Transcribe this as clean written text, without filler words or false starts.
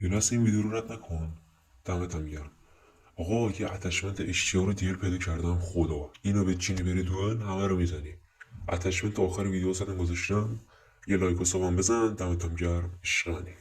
یه لحظه این ویدیو رو رد نکن. دمتم گرم. آقا یه اتچمنت اشتیار دیل پیدا کردم، خدا اینو به چینی بری دوئل همه رو میزنی. اتچمنت آخر ویدیو زدن گذاشتم، یه لایک و سابم بزن. دمتم گرم، عشقانی.